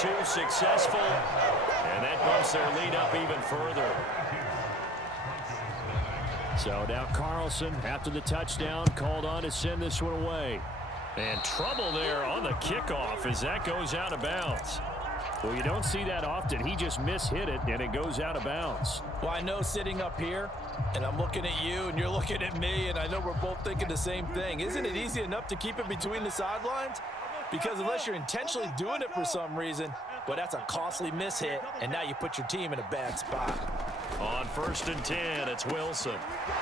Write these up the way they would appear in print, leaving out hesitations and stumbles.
2 successful, and that bumps their lead up even further. So now Carlson, after the touchdown, called on to send this one away. And trouble there on the kickoff as that goes out of bounds. Well, you don't see that often. He just mishit it, and it goes out of bounds. Well, I know sitting up here, and I'm looking at you, and you're looking at me, and I know we're both thinking the same thing. Isn't it easy enough to keep it between the sidelines? Because unless you're intentionally doing it for some reason, but that's a costly mishit, and now you put your team in a bad spot. On 1st and 10, it's Wilson.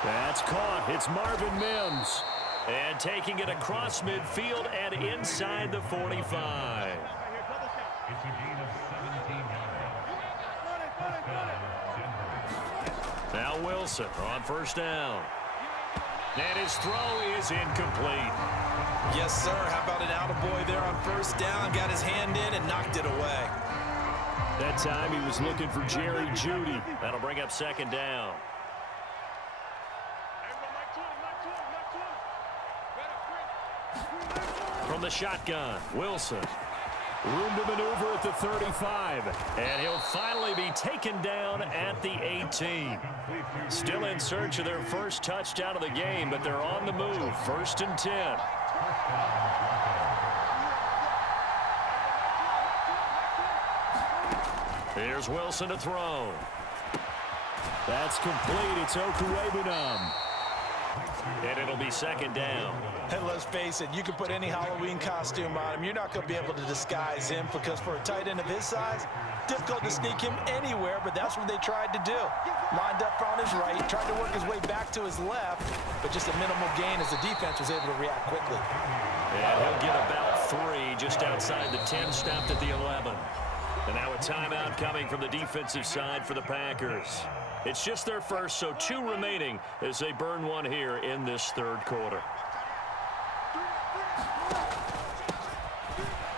That's caught. It's Marvin Mims. And taking it across midfield and inside the 45. Now Wilson on 1st down. And his throw is incomplete. Yes, sir. How about an attaboy there on 1st down? Got his hand in and knocked it away. That time he was looking for Jerry Jeudy. That'll bring up 2nd down. From the shotgun, Wilson. Room to maneuver at the 35. And he'll finally be taken down at the 18. Still in search of their first touchdown of the game, but they're on the move. 1st and 10. Here's Wilson to throw. That's complete. It's Okuwebunam. And it'll be 2nd down. And let's face it, you can put any Halloween costume on him. You're not going to be able to disguise him because for a tight end of his size, difficult to sneak him anywhere, but that's what they tried to do. Lined up on his right, tried to work his way back to his left, but just a minimal gain as the defense was able to react quickly. And he'll get about 3 just outside the 10, stopped at the 11. And now a timeout coming from the defensive side for the Packers. It's just their first, so 2 remaining as they burn one here in this 3rd quarter.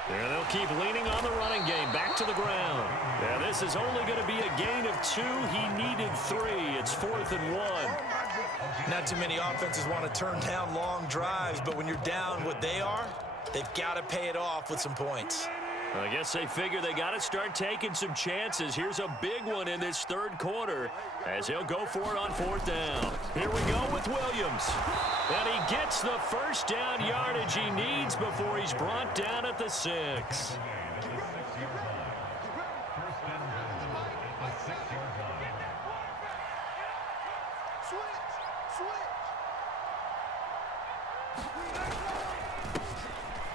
And they'll keep leaning on the running game. Back to the ground. Now this is only going to be a gain of 2. He needed 3. It's 4th and 1. Not too many offenses want to turn down long drives, but when you're down what they are, they've got to pay it off with some points. I guess they figure they got to start taking some chances. Here's a big one in this 3rd quarter as he'll go for it on 4th down. Here we go with Williams. And he gets the 1st down yardage he needs before he's brought down at the 6.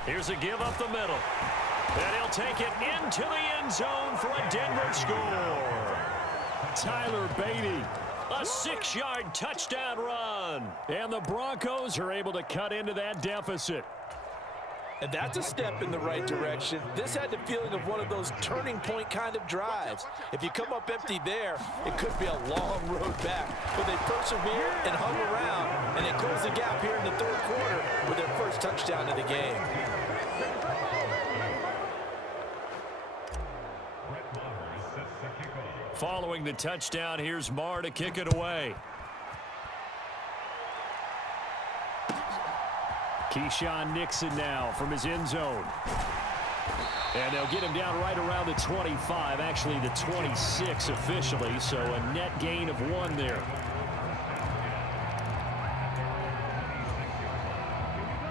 Here's a give up the middle. And he'll take it into the end zone for a Denver score. Tyler Beatty, a 6-yard touchdown run. And the Broncos are able to cut into that deficit. And that's a step in the right direction. This had the feeling of one of those turning point kind of drives. If you come up empty there, it could be a long road back. But they persevered and hung around, and they closed the gap here in the 3rd quarter with their first touchdown of the game. Following the touchdown, here's Marr to kick it away. Keyshawn Nixon now from his end zone. And they'll get him down right around the 25, actually the 26 officially, so a net gain of 1 there.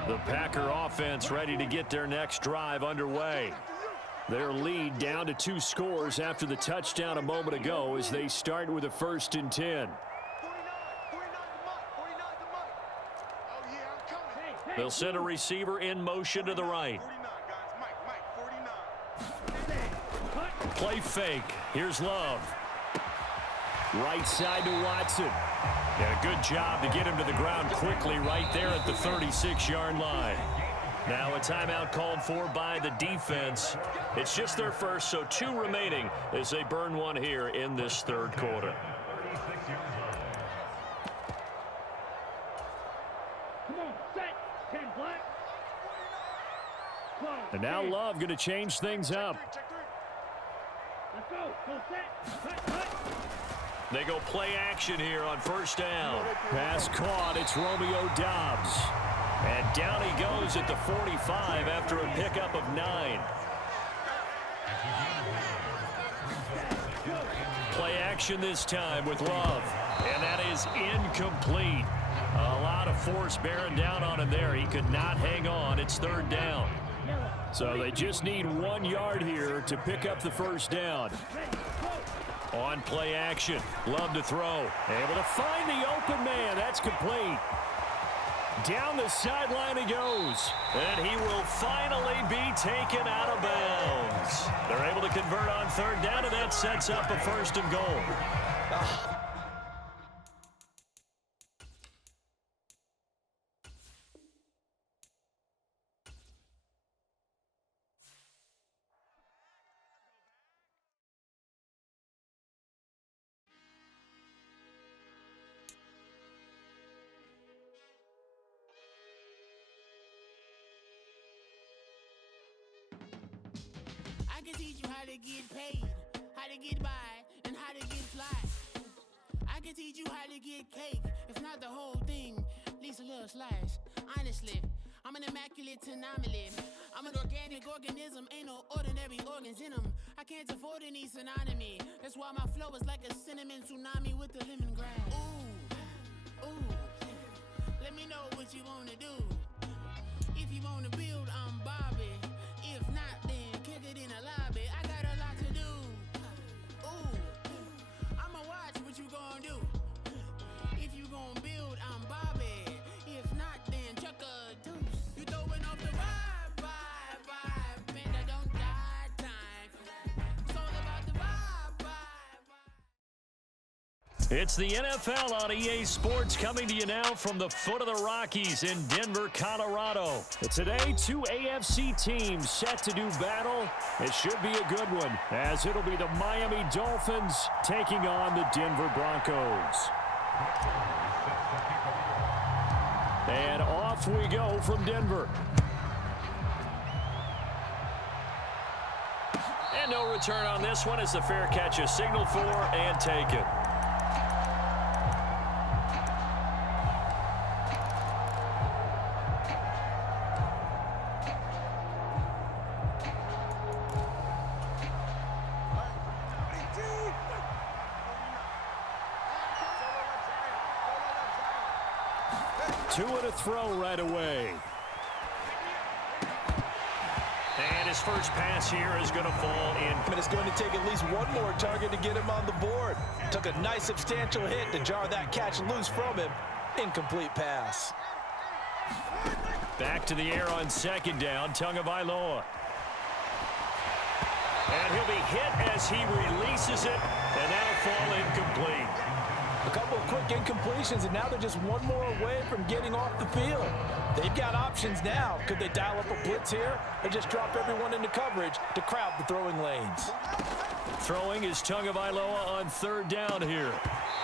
The Packer offense ready to get their next drive underway. Their lead down to 2 scores after the touchdown a moment ago as they start with a 1st and 10. They'll send a receiver in motion to the right. Play fake. Here's Love. Right side to Watson. And a good job to get him to the ground quickly right there at the 36-yard line. Now a timeout called for by the defense. It's just their first, so 2 remaining as they burn one here in this 3rd quarter. And now Love going to change things up. They go play action here on 1st down. Pass caught. It's Romeo Doubs. And down he goes at the 45 after a pickup of 9. action this time with Love. And that is incomplete. A lot of force bearing down on him there. He could not hang on. It's third down. So they just need 1 yard here to pick up the first down. On play action. Love to throw. Able to find the open man. That's complete. Down the sideline he goes. And he will finally be taken out of bounds. They're able to convert on third down, and that sets up a first and goal. I can teach you how to get paid, how to get by, and how to get fly. I can teach you how to get cake, if not the whole thing, at least a little slice. Honestly, I'm an immaculate anomaly. I'm an organic organism, ain't no ordinary organs in them. I can't afford any synonymy. That's why my flow is like a cinnamon tsunami with the lemongrass. Ooh, ooh, let me know what you wanna do. If you wanna build, I'm Bobby. If not, then kick it in a lobby. I got a lot to do. Ooh, I'ma watch what you gon' do. If you gon' build, I'm Bobby. If not, then chuck a deuce. You throwing off the vibe, and I don't die time. It's all about the vibe. It's the NFL on EA Sports coming to you now from the foot of the Rockies in Denver, Colorado. Today, 2 AFC teams set to do battle. It should be a good one, as it'll be the Miami Dolphins taking on the Denver Broncos. And off we go from Denver. And no return on this one as the fair catch is signaled for and taken. Two and a throw right away. And his first pass here is going to fall in. But it's going to take at least one more target to get him on the board. Took a nice substantial hit to jar that catch loose from him. Incomplete pass. Back to the air on second down, Tagovailoa. And he'll be hit as he releases it, and that'll fall incomplete. A couple of quick incompletions, and now they're just one more away from getting off the field. They've got options now. Could they dial up a blitz here or just drop everyone into coverage to crowd the throwing lanes? Throwing is Tagovailoa on third down here.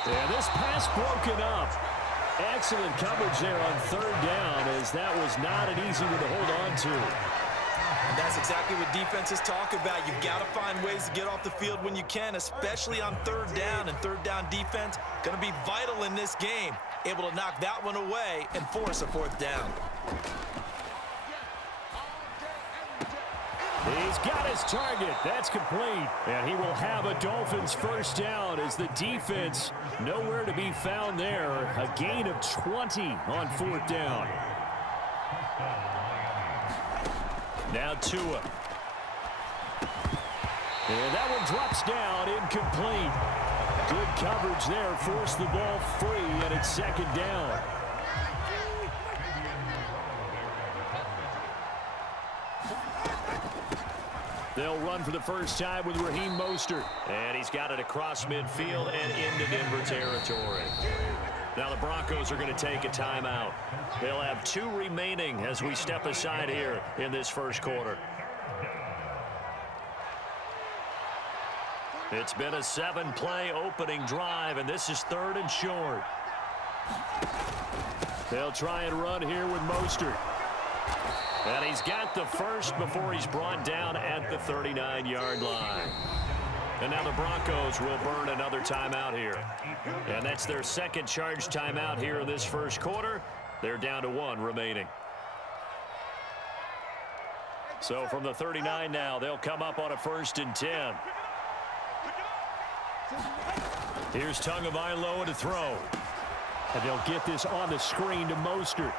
And this pass broken up. Excellent coverage there on third down, as that was not an easy one to hold on to. And that's exactly what defenses talk about. You've got to find ways to get off the field when you can, especially on third down. And third down defense going to be vital in this game. Able to knock that one away and force a fourth down. He's got his target. That's complete. And he will have a Dolphins first down as the defense nowhere to be found there. A gain of 20 on fourth down. Now Tua. And that one drops down, incomplete. Good coverage there, forced the ball free, and it's second down. They'll run for the first time with Raheem Mostert. And he's got it across midfield and into Denver territory. Now the Broncos are going to take a timeout. They'll have 2 remaining as we step aside here in this first quarter. It's been a 7-play opening drive, and this is third and short. They'll try and run here with Mostert. And he's got the first before he's brought down at the 39-yard line. And now the Broncos will burn another timeout here. And that's their second charge timeout here in this first quarter. They're down to 1 remaining. So from the 39 now, they'll come up on a 1st and 10. Here's Tagovailoa to throw. And they'll get this on the screen to Mostert.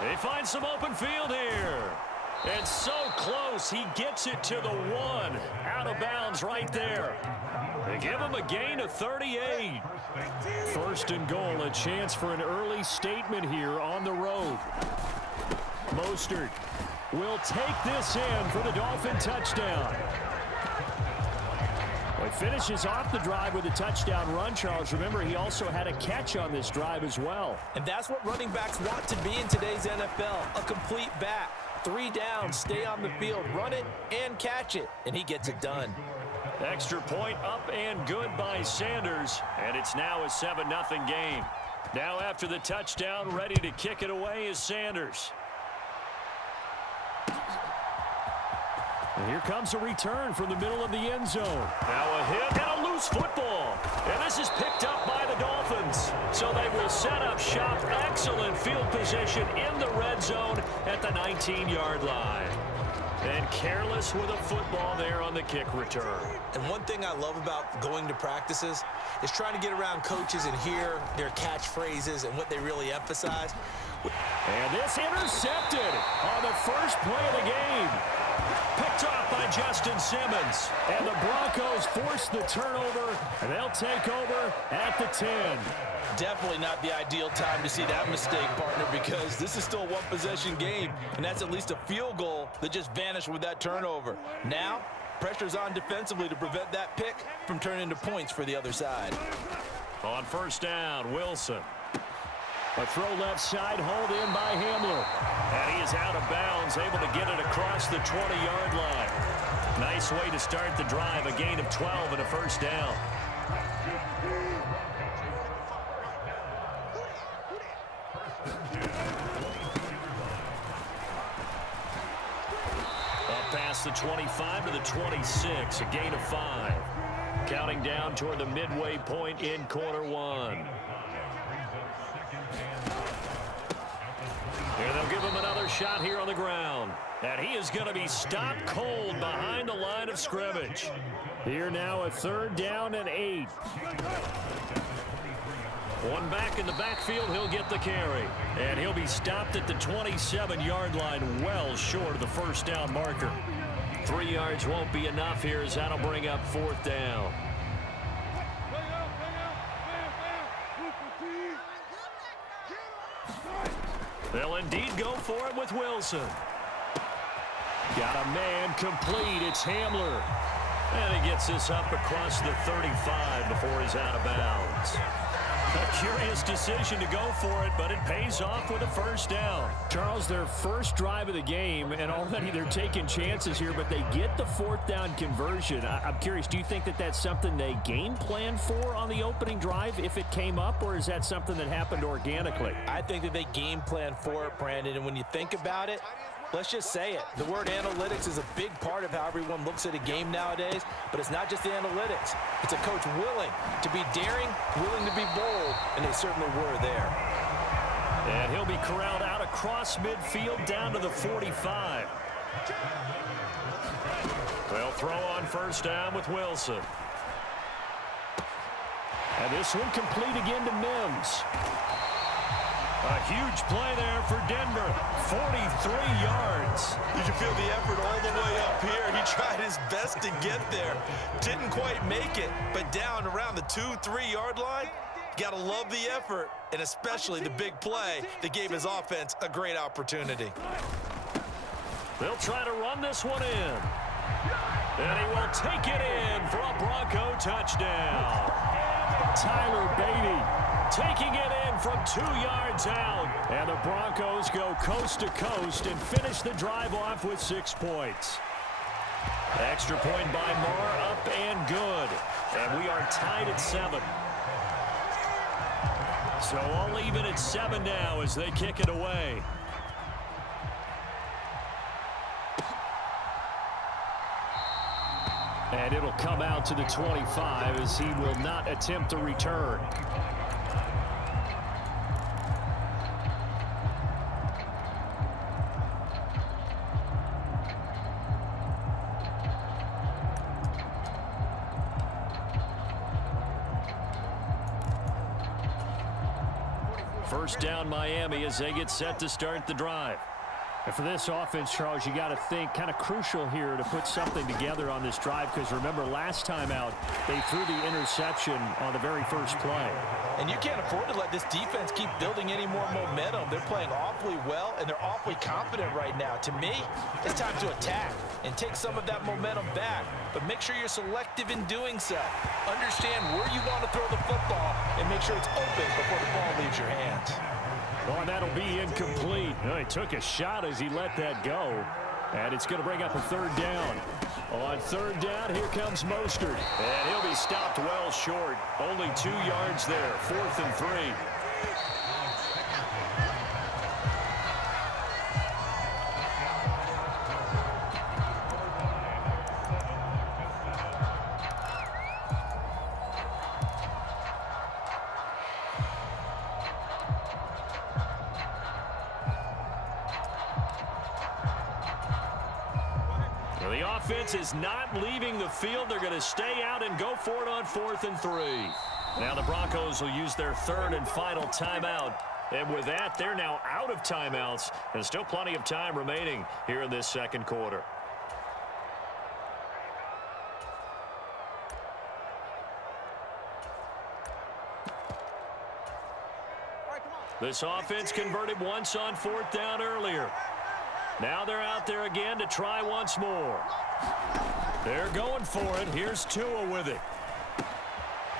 They find some open field here. And so close, he gets it to the 1. Out of bounds right there. They give him a gain of 38. First and goal, a chance for an early statement here on the road. Mostert will take this in for the Dolphin touchdown. Well, he finishes off the drive with a touchdown run, Charles. Remember, he also had a catch on this drive as well. And that's what running backs want to be in today's NFL, a complete back. 3 down, stay on the field, run it, and catch it. And he gets it done. Extra point up and good by Sanders. And it's now a 7-0 game. Now after the touchdown, ready to kick it away is Sanders. And here comes a return from the middle of the end zone. Now a hit and a loose football. And this is picked up by the Dolphins. So they will set up shop. Excellent field position in the red zone at the 19-yard line. And careless with a football there on the kick return. And one thing I love about going to practices is trying to get around coaches and hear their catchphrases and what they really emphasize. And this intercepted on the first play of the game. Picked off by Justin Simmons. And the Broncos force the turnover, and they'll take over at the 10. Definitely not the ideal time to see that mistake, partner, because this is still a one-possession game, and that's at least a field goal that just vanished with that turnover. Now, pressure's on defensively to prevent that pick from turning into points for the other side. On first down, Wilson. A throw left side, hauled in by Hamler. And he is out of bounds, able to get it across the 20-yard line. Nice way to start the drive, a gain of 12 and a first down. Up past the 25 to the 26, a gain of 5. Counting down toward the midway point in quarter 1. Here they'll give him another shot here on the ground. And he is going to be stopped cold behind the line of scrimmage. Here now a 3rd down and 8. One back in the backfield, he'll get the carry. And he'll be stopped at the 27-yard line, well short of the first down marker. 3 yards won't be enough here as that'll bring up 4th down. They'll indeed go for it with Wilson. Got a man complete. It's Hamler. And he gets this up across the 35 before he's out of bounds. A curious decision to go for it, but it pays off with a first down. Charles, their first drive of the game, and already they're taking chances here, but they get the 4th down conversion. I'm curious, do you think that that's something they game planned for on the opening drive if it came up, or is that something that happened organically? I think that they game planned for it, Brandon, and when you think about it, let's just say it. The word analytics is a big part of how everyone looks at a game nowadays, but it's not just the analytics. It's a coach willing to be daring, willing to be bold, and they certainly were there. And he'll be corralled out across midfield down to the 45. They'll throw on first down with Wilson. And this one complete again to Mims. A huge play there for Denver. 43 yards. You can feel the effort all the way up here. He tried his best to get there. Didn't quite make it, but down around the 2-3 yard line, got to love the effort, and especially the big play that gave his offense a great opportunity. They'll try to run this one in. And he will take it in for a Bronco touchdown. Tyler Beatty taking it in from 2 yards out. And the Broncos go coast to coast and finish the drive off with 6 points. Extra point by Marr, up and good. And we are tied at 7. So all even at 7 now as they kick it away. And it'll come out to the 25 as he will not attempt to return. First down Miami as they get set to start the drive. And for this offense, Charles, you got to think kind of crucial here to put something together on this drive, because remember last time out they threw the interception on the very first play. And you can't afford to let this defense keep building any more momentum. They're playing awfully well, and they're awfully confident right now. To me, it's time to attack and take some of that momentum back, but make sure you're selective in doing so. Understand where you want to throw the football and make sure it's open before the ball leaves your hands. Oh, and that'll be incomplete. He took a shot as he let that go. And it's going to bring up a third down. On third down, here comes Mostert. And he'll be stopped well short. Only 2 yards there. 4th and 3. The offense is not leaving the field. They're going to stay out and go for it on 4th and 3. Now the Broncos will use their third and final timeout. And with that, they're now out of timeouts. And still plenty of time remaining here in this second quarter. This offense converted once on 4th down earlier. Now they're out there again to try once more. They're going for it. Here's Tua with it.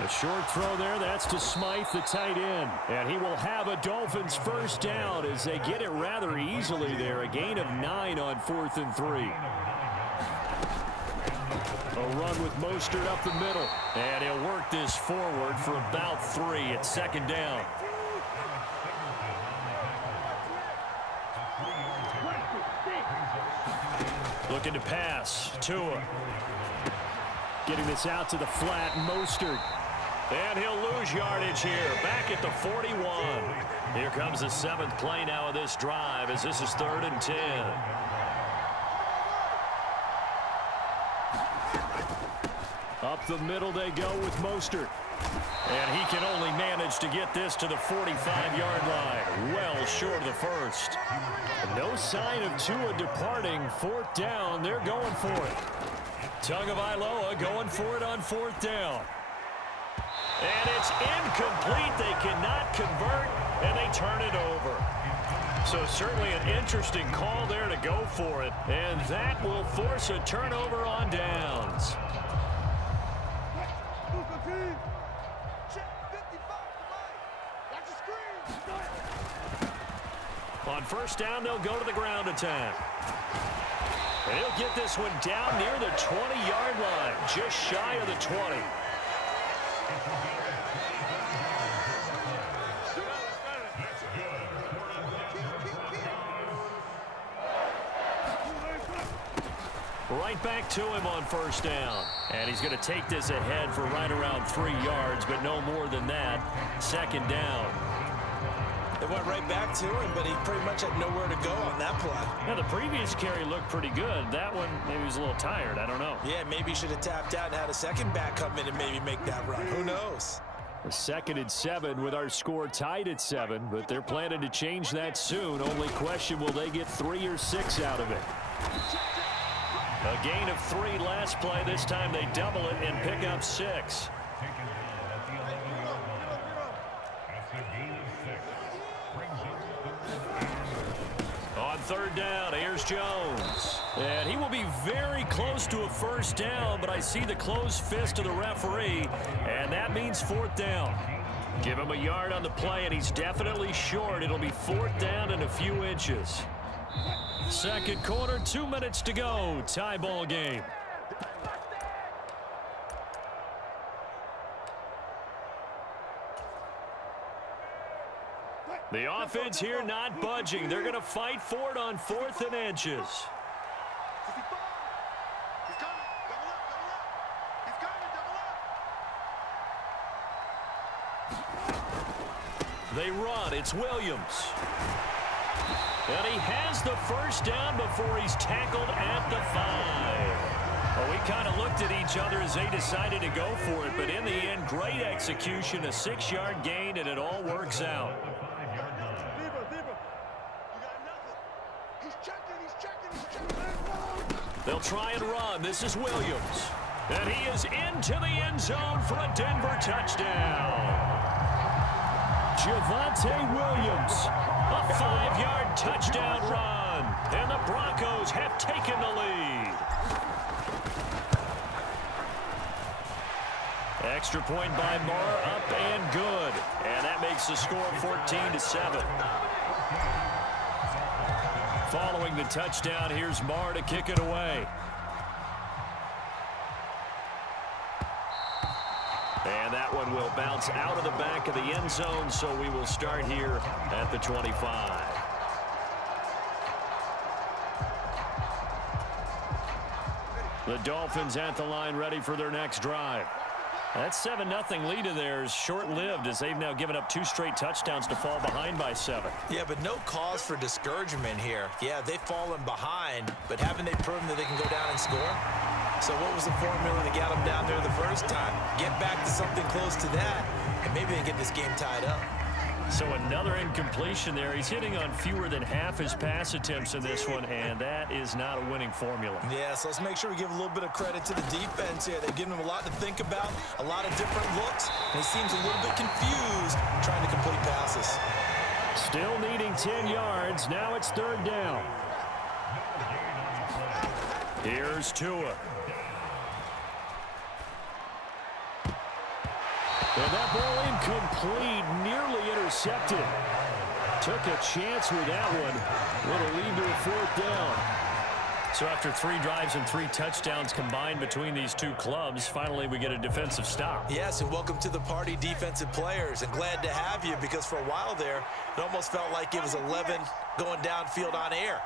A short throw there. That's to Smythe, the tight end. And he will have a Dolphins first down as they get it rather easily there. A gain of 9 on 4th and 3. A run with Mostert up the middle. And he'll work this forward for about 3 at second down. Looking to pass. Tua. Getting this out to the flat. Mostert. And he'll lose yardage here. Back at the 41. Here comes the 7th play now of this drive as this is 3rd and 10. Up the middle they go with Mostert. And he can only manage to get this to the 45-yard line. Well short of the first. No sign of Tua departing. 4th down. They're going for it. Tagovailoa going for it on 4th down. And it's incomplete. They cannot convert, and they turn it over. So certainly an interesting call there to go for it. And that will force a turnover on downs. On first down, they'll go to the ground attack. And he'll get this one down near the 20-yard line, just shy of the 20. Right back to him on first down. And he's going to take this ahead for right around 3 yards, but no more than that. Second down. It went right back to him, but he pretty much had nowhere to go on that play. Now, the previous carry looked pretty good. That one, maybe he was a little tired. I don't know. Yeah, maybe he should have tapped out and had a second back come in and maybe make that run. Who knows? A 2nd and 7 with our score tied at 7, but they're planning to change that soon. Only question, will they get 3 or 6 out of it? A gain of 3 last play. This time they double it and pick up 6. On third down, here's Jones. And he will be very close to a first down, but I see the closed fist of the referee, and that means 4th down. Give him a yard on the play, and he's definitely short. It'll be 4th down and a few inches. Second quarter, 2 minutes to go. Tie ball game. The offense here not budging. They're going to fight for it on 4th and inches. They run. It's Williams. And he has the first down before he's tackled at the 5. Well, we kind of looked at each other as they decided to go for it, but in the end, great execution, a 6-yard gain, and it all works out. They'll try and run. This is Williams. And he is into the end zone for a Denver touchdown. Javonte Williams, a 5-yard touchdown run. And the Broncos have taken the lead. Extra point by Marr, up and good. And that makes the score 14-7. Following the touchdown, here's Marr to kick it away. And that one will bounce out of the back of the end zone, so we will start here at the 25. The Dolphins at the line ready for their next drive. That 7-0 lead of theirs short-lived as they've now given up 2 straight touchdowns to fall behind by 7. Yeah, but no cause for discouragement here. Yeah, they've fallen behind, but haven't they proven that they can go down and score? So what was the formula that got them down there the first time? Get back to something close to that, and maybe they get this game tied up. So another incompletion there. He's hitting on fewer than half his pass attempts in this one, and that is not a winning formula. Yeah, so let's make sure we give a little bit of credit to the defense here. They've given him a lot to think about, a lot of different looks, and he seems a little bit confused trying to complete passes. Still needing 10 yards. Now it's 3rd down. Here's Tua. And that ball incomplete, nearly intercepted. Took a chance with that one. Little lead to a 4th down. So after 3 drives and 3 touchdowns combined between these two clubs, finally we get a defensive stop. Yes, and welcome to the party, defensive players. And glad to have you, because for a while there, it almost felt like it was 11 going downfield on air.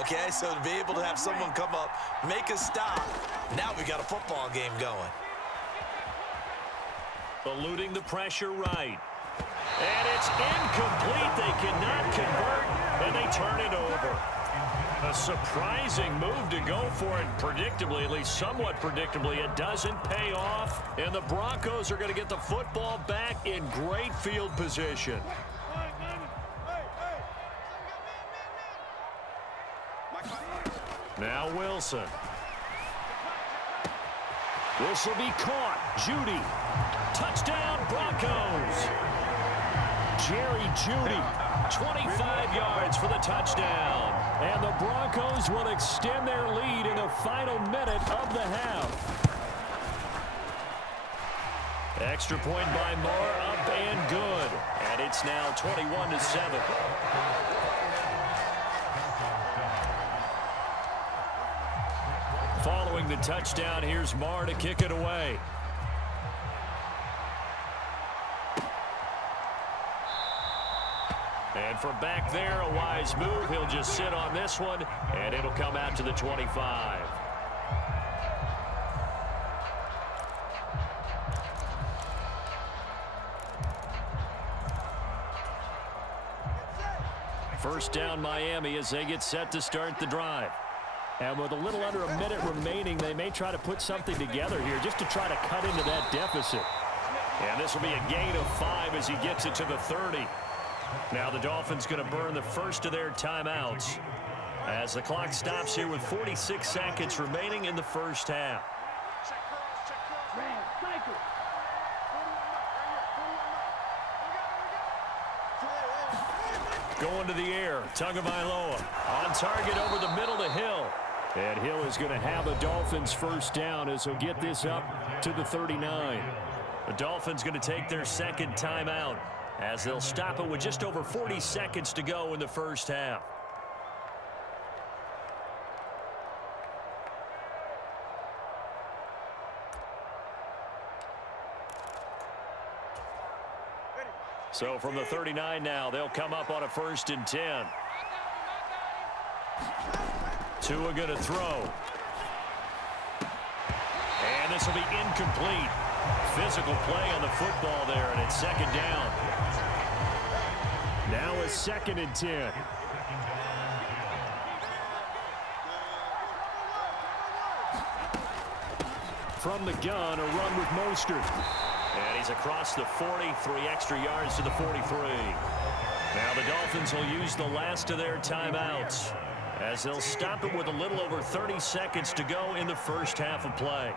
Okay, so to be able to have someone come up, make a stop, now we got a football game going. Eluding the pressure right. And it's incomplete. They cannot convert, and they turn it over. A surprising move to go for it. Predictably, at least somewhat predictably, it doesn't pay off. And the Broncos are going to get the football back in great field position. Now Wilson. This will be caught. Judy. Touchdown, Broncos. Jerry Judy, 25 yards for the touchdown. And the Broncos will extend their lead in the final minute of the half. Extra point by Marr, up and good. And it's now 21-7. Following the touchdown, here's Marr to kick it away. And from back there, a wise move. He'll just sit on this one, and it'll come out to the 25. First down, Miami, as they get set to start the drive. And with a little under a minute remaining, they may try to put something together here just to try to cut into that deficit. And this will be a gain of 5 as he gets it to the 30. Now the Dolphins going to burn the first of their timeouts as the clock stops here with 46 seconds remaining in the first half. Going to the air, Tagovailoa on target over the middle to Hill. And Hill is going to have a Dolphins first down as he'll get this up to the 39. The Dolphins going to take their second timeout as they'll stop it with just over 40 seconds to go in the first half. So from the 39 now, they'll come up on a 1st and 10. Tua going to throw. And this will be incomplete. Physical play on the football there, and it's 2nd down. Now a 2nd and 10. From the gun, a run with Mostert. And he's across the 40, 3 extra yards to the 43. Now the Dolphins will use the last of their timeouts as they'll stop it with a little over 30 seconds to go in the first half of play.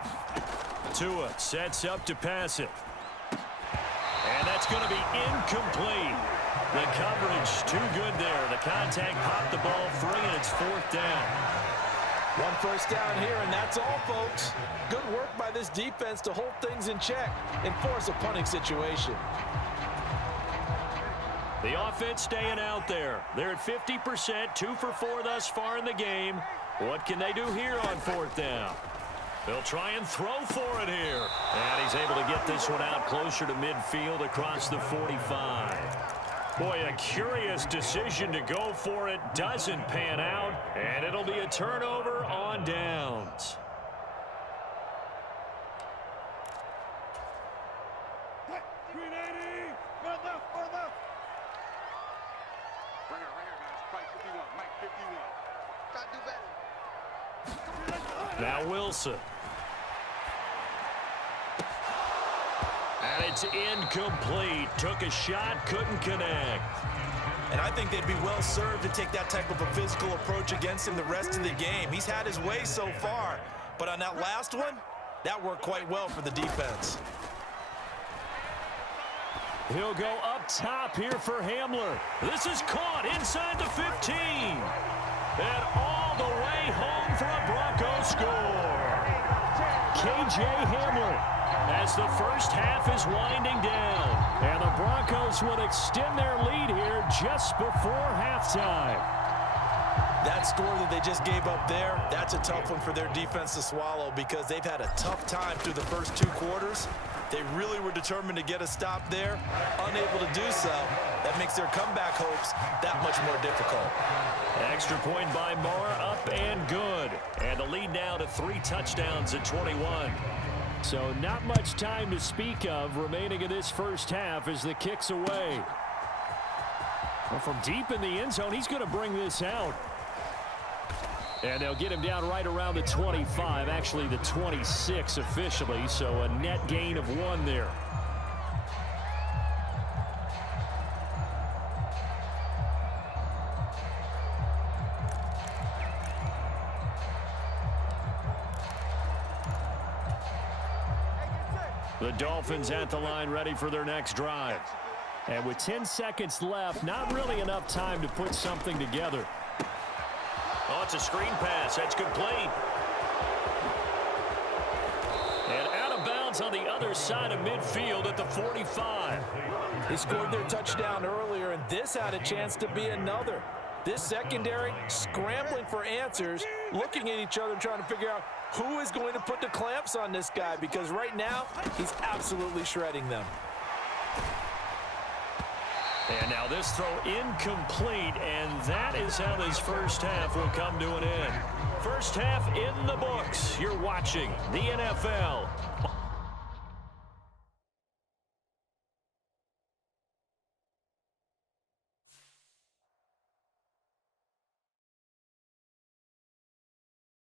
Tua sets up to pass it. And that's going to be incomplete. The coverage too good there. The contact popped the ball free, and it's 4th down. One first down here, and that's all, folks. Good work by this defense to hold things in check and force a punting situation. The offense staying out there. They're at 50%, 2 for 4 thus far in the game. What can they do here on 4th down? They'll try and throw for it here. And he's able to get this one out closer to midfield across the 45. Boy, a curious decision to go for it. Doesn't pan out, and it'll be a turnover on downs. Now Wilson. And it's incomplete. Took a shot, couldn't connect. And I think they'd be well served to take that type of a physical approach against him the rest of the game. He's had his way so far, but on that last one, that worked quite well for the defense. He'll go up top here for Hamler. This is caught inside the 15. And all the way home for a Broncos score. K.J. Hamler as the first half is winding down. And the Broncos will extend their lead here just before halftime. That score that they just gave up there, that's a tough one for their defense to swallow because they've had a tough time through the first 2 quarters. They really were determined to get a stop there, unable to do so. That makes their comeback hopes that much more difficult. Extra point by Moore, up and good. And the lead now to 3 touchdowns at 21. So not much time to speak of remaining in this first half as the kick's away. Well, from deep in the end zone, he's going to bring this out. And they'll get him down right around the 25, actually the 26 officially, so a net gain of 1 there. The Dolphins at the line ready for their next drive. And with 10 seconds left, not really enough time to put something together. Oh, it's a screen pass. That's complete. And out of bounds on the other side of midfield at the 45. They scored their touchdown earlier, and this had a chance to be another. This secondary scrambling for answers, looking at each other, trying to figure out who is going to put the clamps on this guy, because right now he's absolutely shredding them. And now this throw incomplete, and that is how this first half will come to an end. First half in the books. You're watching the NFL